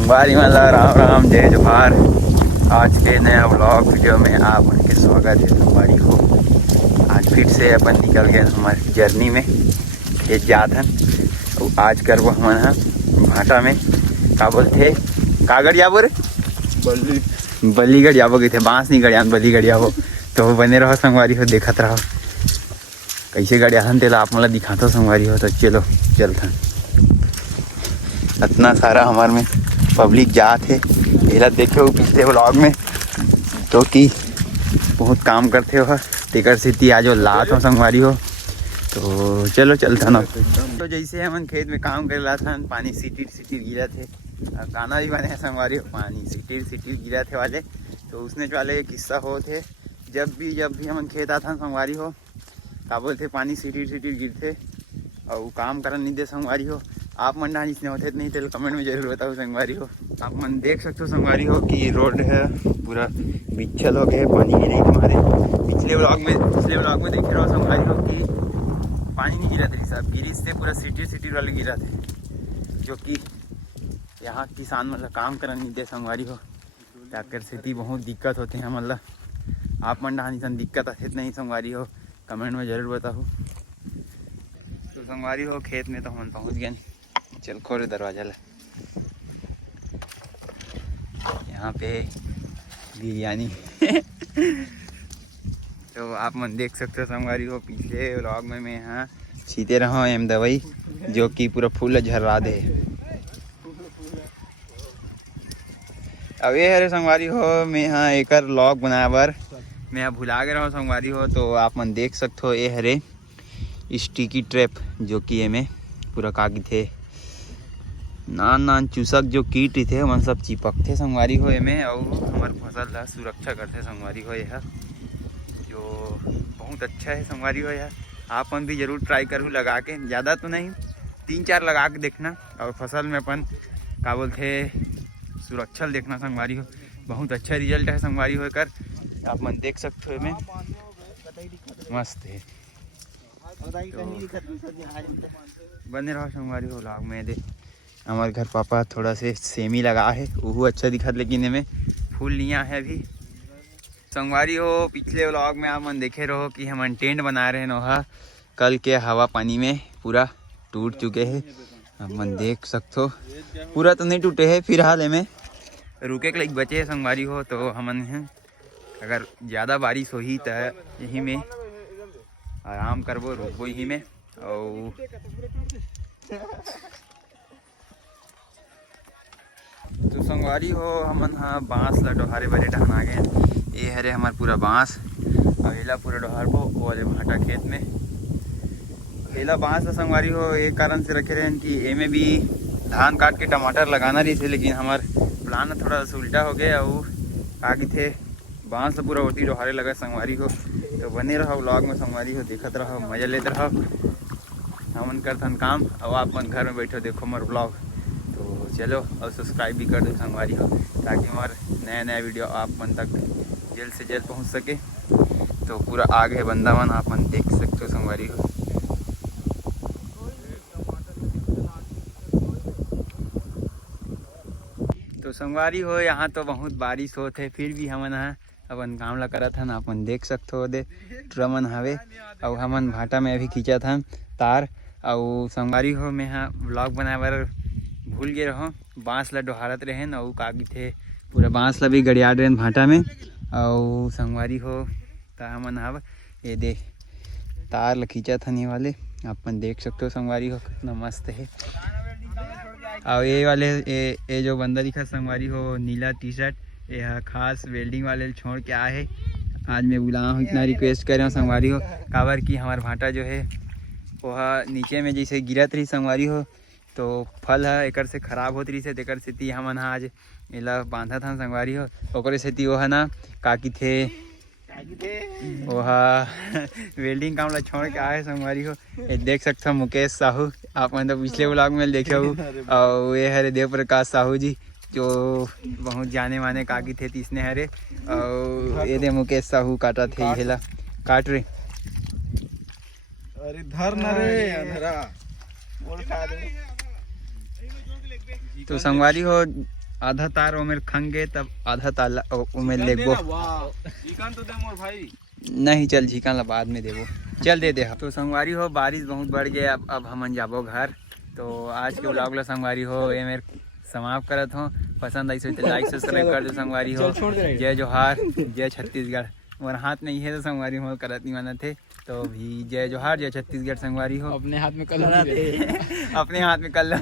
संगवारी मला राम राम जय जोहार। आज के नया व्लॉग वीडियो में आप उनके स्वागत है। संगवारी हो आज फिर से अपन निकल गए हमारी जर्नी में खेत जाथन। आज करबो हमन हा भाटा में का बोलते का गड़िया बोरे बल्ली गड़िया बो गए थे बांस नहीं गड़िया बल्ली गड़िया हो। तो बने रहो संगवारी हो, देखत रहो कैसे गड़िया हन तेला आप मोला दिखाता संगवारी हो। तो चलो चलथन। इतना सारा हमारे में पब्लिक जात है, एला देखे हो पिछले व्लॉग में तो कि बहुत काम करते हो तेकर सिटी आज लात हो संगवारी हो। तो चलो चलता ना। तो जैसे हमन खेत में काम कर रहा था पानी सिटी सिटी गिरा थे, गाना भी बने हैं संगवारी हो पानी सिटी सिटी गिरा थे वाले। तो उसने वाले किस्सा हो थे जब भी हमन खेत आता संगवारी हो का बोलते पानी सिटी सिटी गिरते और काम करन नहीं दे संगवारी हो। आप मन डांस इसने होते नहीं तो कमेंट में जरूर बताओ संगवारी हो। आप मन देख सकते हो संगवारी हो कि रोड है पूरा बिच्छल हो गया पानी गिरे हमारे। पिछले व्लॉग में देखे रहो संगवारी हो कि पानी नहीं गिरा थे, सब गिरी से पूरा सिटी वाले गिरा थे, जो कि यहाँ किसान मतलब काम करन नहीं दे संगवारी हो। टक्कर से बहुत दिक्कत होते हैं मतलब आप मन डांस दिक्कत आते नहीं संगवारी हो, कमेंट में जरूर बताओ। तो संगवारी हो खेत में तो हम पहुँच गए। चल खोले दरवाजा ला। यहाँ पे बिरयानी तो आप मन देख सकते हो संगवारी हो पिछले व्लॉग में मैं यहाँ छीते रहा एम दवाई जो कि पूरा फूल झर्रा दे। अब ये हरे संगवारी हो मैं यहाँ एक व्लॉग बनाए बर मैं यहाँ भुला गया रहा संगवारी हो। तो आप मन देख सकते हो ये हरे स्टिकी ट्रैप जो कि एमे पूरा कागी थे नान चूसक जो कीट थे मन सब चिपक थे संगवारी हो एमे और हमार फसल ला सुरक्षा करते संगवारी हो। यह जो बहुत अच्छा है संगवारी हो। यह आप मन भी जरूर ट्राई करूँ लगा के, ज़्यादा तो नहीं 3-4 लगा के देखना और फसल में अपन का बोलते सुरक्षा देखना संगवारी हो। बहुत अच्छा रिजल्ट है संगवारी हो कर, आप मन देख सकते हो एमे मस्त है। तो बने रहो संगवारी हो लाग में दे। हमारे घर पापा थोड़ा से सेमी लगा है वो अच्छा दिखा, लेकिन इनमें फूल नहीं है अभी संगवारी हो। पिछले व्लॉग में आप मन देखे रहो कि हम टेंट बना रहे हैं नोहा कल के हवा पानी में पूरा टूट चुके हैं। आप मन देख सकते हो पूरा तो नहीं टूटे हैं, फिलहाल में रुके के लिए बचे हैं संगवारी हो। तो हमन हैं अगर ज़्यादा बारिश होही तो यही में आराम करबो रुकबो यही में। और तो संगवारी हो हमन हाँ बांस ला डोहारे बरे ढहन आ गए। ये हरे हमार पूरा बांस और एला पूरा डोहारबो वो वाले भाटा खेत में। एला बांस ला संगवारी हो एक कारण से रखे रहे कि एमे भी धान काट के टमाटर लगाना रही थे, लेकिन हमार प्लान थोड़ा सा उल्टा हो गया और आगे थे बांस ला पूरा होती डोहारे लगा संगवारी हो। तो बने रहो व्लॉग में संगवारी हो, देखते रहो मजा लेते रहो। हमन करथन काम और आप मन घर में बैठो देखो हमारे व्लॉग। तो चलो और सब्सक्राइब भी कर दो संगवारी हो ताकि हमारे नया वीडियो आप मन तक जल्द से जल्द पहुंच सके। तो पूरा आगे बंदा मन आप मन देख सकते हो संगवारी हो। तो संगवारी हो यहाँ तो बहुत बारिश होते फिर भी हमन यहाँ अपन काम ला करत हन। अपन देख सकते हो दे ट्रमन हवे और हमन भाटा में अभी खींचत हन तार। और संगवारी हो मैं यहाँ व्लॉग बनाए बर भूल गए रहो बांस ला डोहारत रहे और कागी थे पूरा बांस ला भी गड़िया रहे भाटा में। और संगवारी हो तो हमन हव ये दे तार ला खींचत हन ये वाले अपन देख सकते हो संगवारी हो कितना मस्त है। और ये वाले ये जो बंदा दिखा संगवारी हो नीला टी शर्ट ये खास वेल्डिंग वाले छोड़ के आए है। आज मैं बुलाया हूँ इतना रिक्वेस्ट कर रहा हूँ संगवारी हो काबर की हमारा भाटा जो है वह नीचे में जैसे गिरत रही संगवारी हो तो फल है एक से खराब होती रही से तेकर सेती हमन आज एला बांधा था संगवारी हो। ओकरे सेती वो है ना काकी थे वह वेल्डिंग काम ला छोड़ के आए संगवारी हो। ये देख सकते हो मुकेश साहू आप मतलब पिछले व्लॉग में देखे हो। और ये हरे देव प्रकाश साहू जी जो बहुत जाने माने काकी थे तीसने हरे। और ये दे मुकेश साहू काटा थे हेला काट रे अरे धर न रे अंधरा तो संगवारी हो आधा तार ओमेर खंगे तब आधा तार ओमेर लेगो। नहीं चल झिकन ला बाद में देवो, चल दे दे। तो संगवारी हो बारिश बहुत बढ़ गया, अब हम जाबो घर। तो आज के व्लॉग ला संगवारी हो ये मेरे समाप्त करत हो। पसंद आई तो लाइक सब्सक्राइब कर दो संगवारी हो। जय जोहार, जय छत्तीसगढ़। और हाथ नहीं है तो संगवारी हो करत नहीं माना थे। तो भी जय जोहार, जय छत्तीसगढ़ संगवारी हो। अपने हाथ में कल अपने हाथ में कर लो।